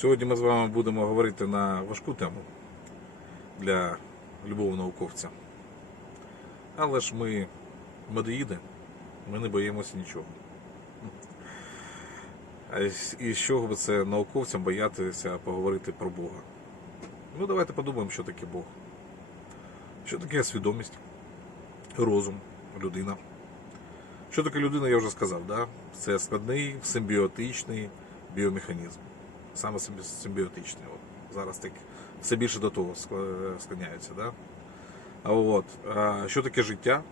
Сьогодні ми з вами будемо говорити на важку тему для любого науковця. Але ж ми медоїди, ми не боїмося нічого. І з чого би це науковцям боятися поговорити про Бога? Ну, давайте подумаємо, що таке Бог. Що таке свідомість, розум, людина. Що таке людина, я вже сказав, да? це складний симбіотичний біомеханізм. Саме симбі- симбіотичний. От. Зараз так все більше до того склоняються. Да? А от, а що таке життя?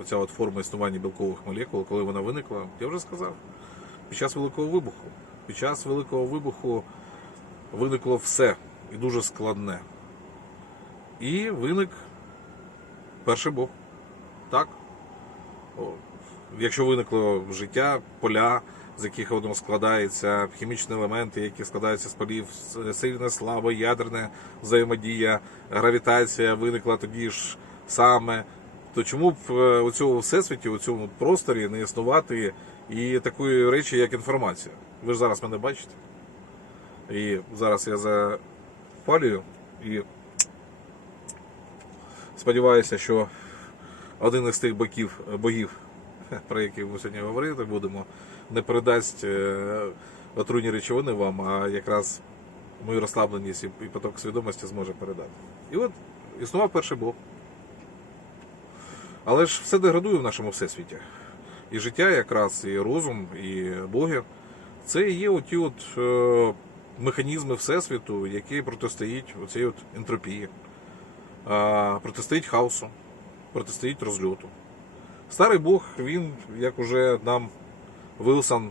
Оця от форма існування білкових молекул, коли вона виникла, я вже сказав, під час Великого вибуху. Під час Великого вибуху виникло все і дуже складне. І виник перший Бог. Так? Якщо виникло життя, поля, з яких воно складається, хімічні елементи, які складаються з полів, сильне, слабе, ядерне взаємодія, гравітація виникла тоді ж саме, то чому б е, у цьому всесвіті, у цьому просторі не існувати і такої речі, як інформація? Ви ж зараз мене бачите. І зараз я запалюю і сподіваюся, що один із тих боків, богів, про які ми сьогодні говорити будемо, не передасть е, отруйні речовини вам, а якраз мою розслабленість і поток свідомості зможе передати. І от існував перший Бог. Але ж все деградує в нашому всесвіті. І життя, якраз, і розум, і боги це і є оті от е, механізми всесвіту, які протистоїть оцій от ентропії, а, протистоїть хаосу, протистоїть розльоту. Старий Бог, він, як уже нам Вилсон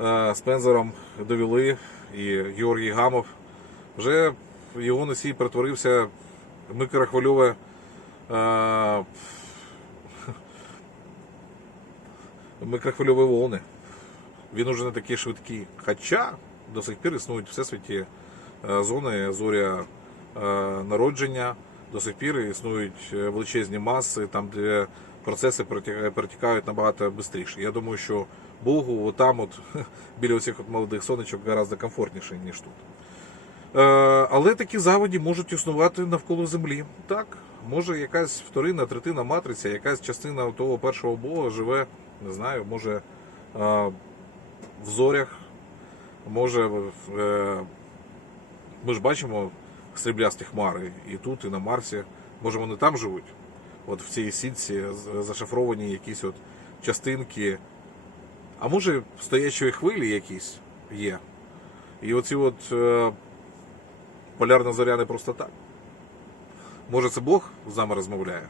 е, з Пензером довели, і Георгій Гамов, вже його носій перетворився микрохвильове е, микрохвильові волни. Він уже не такий швидкий. Хоча до сих пір існують всесвіті е, зони зоря е, народження, до сих пір існують е, величезні маси, там, де процеси перетя- перетікають набагато швидше. Я думаю, що Богу там, от, біля цих молодих сонечок, гораздо комфортніше, ніж тут. Е, Але такі заводі можуть існувати навколо землі. Так, може якась вторинна, третина матриця, якась частина того першого Бога живе, не знаю, може е, в зорях, може, е, ми ж бачимо сріблясті хмари і тут, і на Марсі. Може вони там живуть? От в цій сітці зашифровані якісь от частинки. А може стоячої хвилі якісь є. І оці от е, полярна зоря не просто так. Може, це Бог з нами розмовляє.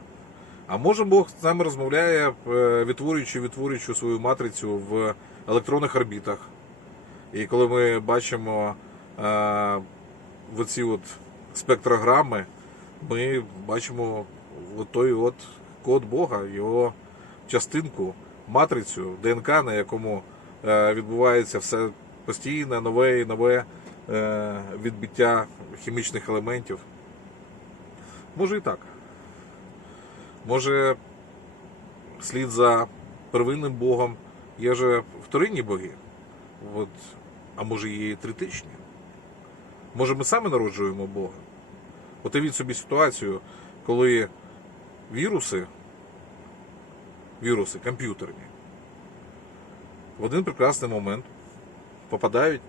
А може Бог з нами розмовляє, е, відтворюючи, відтворюючи свою матрицю в електронних орбітах. І коли ми бачимо е, оці от спектрограми, ми бачимо той от код Бога, його частинку, матрицю, ДНК, на якому е, відбувається все постійне, нове і нове е, відбиття хімічних елементів. Може і так. Може, слід за первинним Богом є же вторинні боги. От, а може є і тритичні? Може, ми самі народжуємо Бога? От уявіть собі ситуацію, коли віруси, віруси комп'ютерні, в один прекрасний момент попадають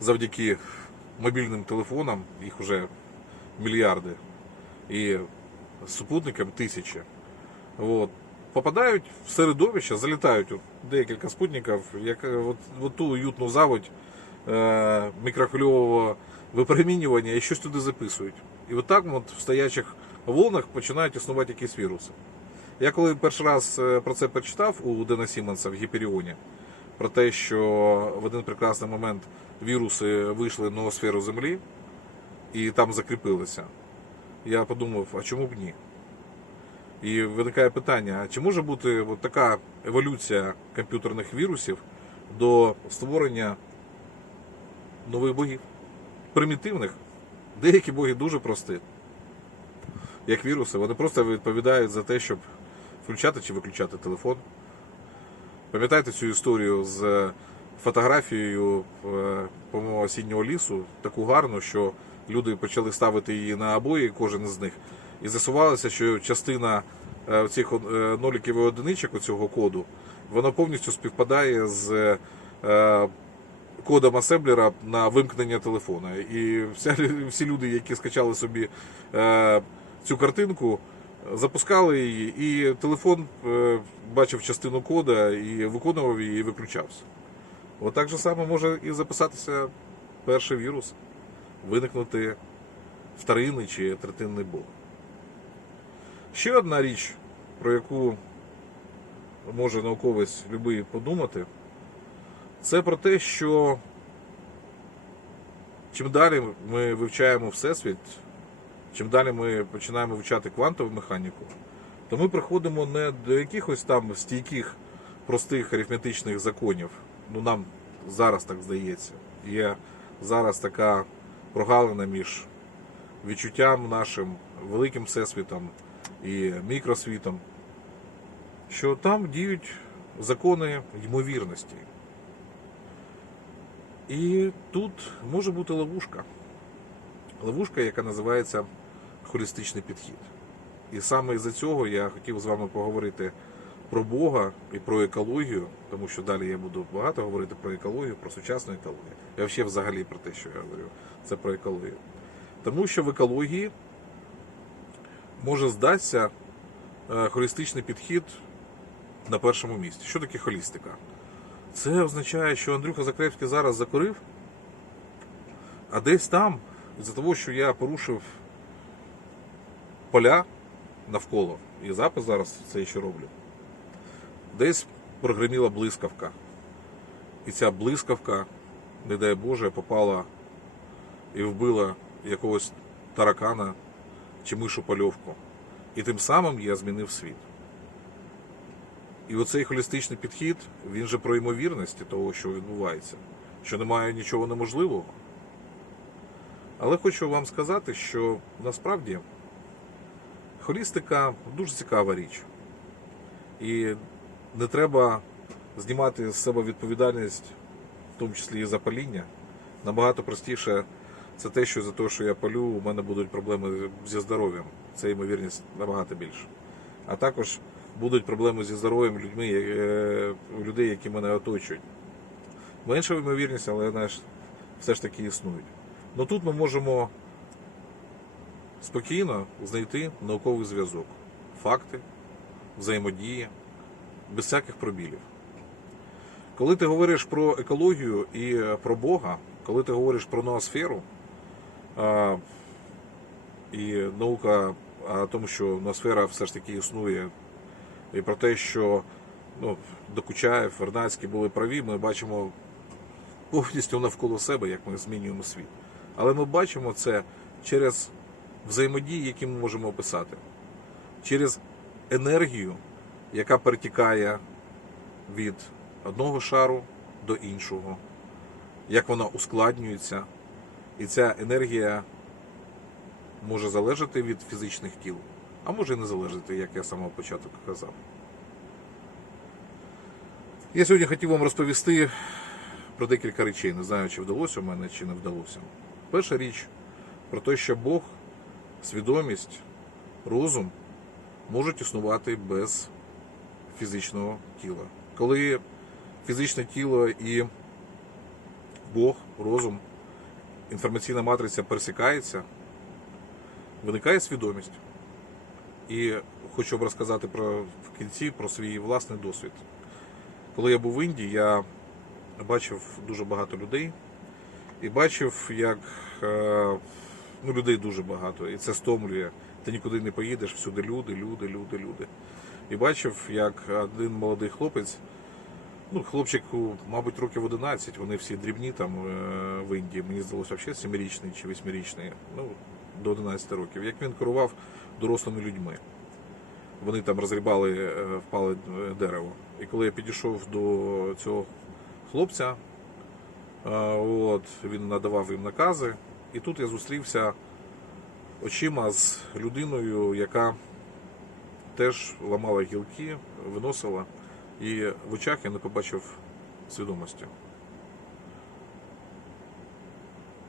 завдяки мобільним телефонам, їх вже мільярди, і супутникам тисячі. От, попадають в середовище, залітають от декілька спутників, як от, от ту уютну заводь мікрохвильового випромінювання і щось туди записують. І от так от в стоячих волнах починають існувати якісь віруси. Я коли перший раз е, про це прочитав у Дена Сімонса в Гіперіоні, про те, що в один прекрасний момент віруси вийшли на сферу Землі і там закріпилися, я подумав, а чому б ні? І виникає питання: чи може бути от така еволюція комп'ютерних вірусів до створення нових богів? Примітивних. Деякі боги дуже прості, як віруси, вони просто відповідають за те, щоб включати чи виключати телефон. Пам'ятаєте цю історію з фотографією е, по-моєму, осіннього лісу, таку гарну, що люди почали ставити її на обої, кожен з них. І з'ясувалося, що частина е, цих е, ноліків і одиничок у цього коду, воно повністю співпадає з е, кодом асемблера на вимкнення телефона. І вся, всі люди, які скачали собі е, цю картинку, запускали її, і телефон е, бачив частину кода і виконував її і виключався. Отак же само може і записатися перший вірус, виникнути вторинний чи третинний бог. Ще одна річ, про яку може науковець любий подумати, це про те, що чим далі ми вивчаємо Всесвіт, чим далі ми починаємо вивчати квантову механіку, то ми приходимо не до якихось там стійких, простих арифметичних законів. Ну, нам зараз так здається. Є зараз така прогалина між відчуттям нашим, великим всесвітом і мікросвітом, що там діють закони ймовірності. І тут може бути ловушка. Ловушка, яка називається холістичний підхід. І саме із-за цього я хотів з вами поговорити про Бога і про екологію, тому що далі я буду багато говорити про екологію, про сучасну екологію. Я взагалі взагалі про те, що я говорю, це про екологію. Тому що в екології може здатися е, холістичний підхід на першому місці. Що таке холістика? Це означає, що Андрюха Закревський зараз закурив, а десь там, з-за того, що я порушив поля навколо, і запис зараз це ще роблю, десь прогреміла блискавка. І ця блискавка, не дай Боже, попала і вбила якогось таракана чи мишу польовку. І тим самим я змінив світ. І оцей холістичний підхід, він же про ймовірності того, що відбувається, що немає нічого неможливого. Але хочу вам сказати, що насправді холістика дуже цікава річ. І не треба знімати з себе відповідальність, в тому числі і за паління. Набагато простіше це те, що за те, що я палю, у мене будуть проблеми зі здоров'ям. Це ймовірність набагато більше. А також будуть проблеми зі здоров'ям людьми, е, людей, які мене оточують. Менша ймовірність, але знаєш, все ж таки існують. Ну тут ми можемо спокійно знайти науковий зв'язок, факти, взаємодії, без всяких пробілів. Коли ти говориш про екологію і про Бога, коли ти говориш про ноосферу а, і наука о тому, що ноосфера все ж таки існує, і про те, що ну, Докучаєв, Вернадський були праві, ми бачимо повністю навколо себе, як ми змінюємо світ. Але ми бачимо це через взаємодії, які ми можемо описати, через енергію, яка перетікає від одного шару до іншого, як вона ускладнюється, і ця енергія може залежати від фізичних тіл, а може і не залежати, як я з самого початку казав. Я сьогодні хотів вам розповісти про декілька речей. Не знаю, чи вдалося у мене, чи не вдалося. Перша річ про те, що Бог, свідомість, розум можуть існувати без фізичного тіла. Коли фізичне тіло і Бог, розум, інформаційна матриця пересікається, виникає свідомість. І хочу вам розказати про в кінці про свій власний досвід. Коли я був в Індії, я бачив дуже багато людей і бачив, як е, ну, людей дуже багато, і це стомлює. Ти нікуди не поїдеш, всюди люди, люди, люди, люди. І бачив, як один молодий хлопець, ну, хлопчику, мабуть, років 11, вони всі дрібні там е, в Індії, мені здалося, взагалі сімирічний чи восьмирічний, ну, до 11 років, як він керував дорослими людьми. Вони там розрібали, е, впали е, дерево. І коли я підійшов до цього хлопця, е, от, він надавав їм накази, і тут я зустрівся очима з людиною, яка теж ламала гілки, виносила, і в очах я не побачив свідомості.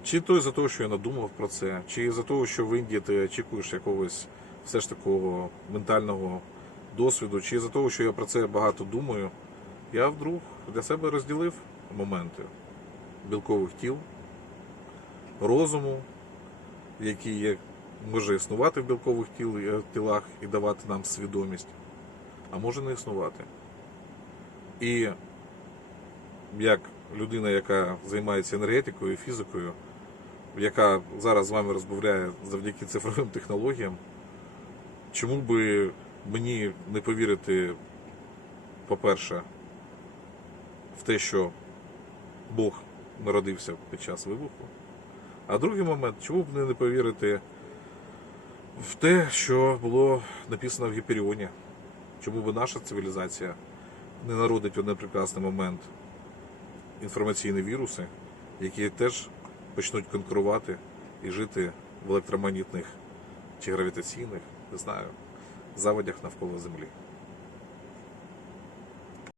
Чи то із-за того, що я надумав про це, чи із-за того, що в Індії ти очікуєш якогось все ж такого ментального досвіду, чи із-за того, що я про це багато думаю, я вдруг для себе розділив моменти білкових тіл, розуму, який є, може існувати в білкових тіл, е, тілах і давати нам свідомість, а може не існувати. І як людина, яка займається енергетикою, фізикою, яка зараз з вами розмовляє завдяки цифровим технологіям, чому би мені не повірити, по-перше, в те, що Бог народився під час вибуху. А другий момент, чому б мені не повірити в те, що було написано в Гіперіоні? Чому б наша цивілізація не народить в один прекрасний момент інформаційні віруси, які теж почнуть конкурувати і жити в електромагнітних чи гравітаційних, не знаю, заводях навколо Землі.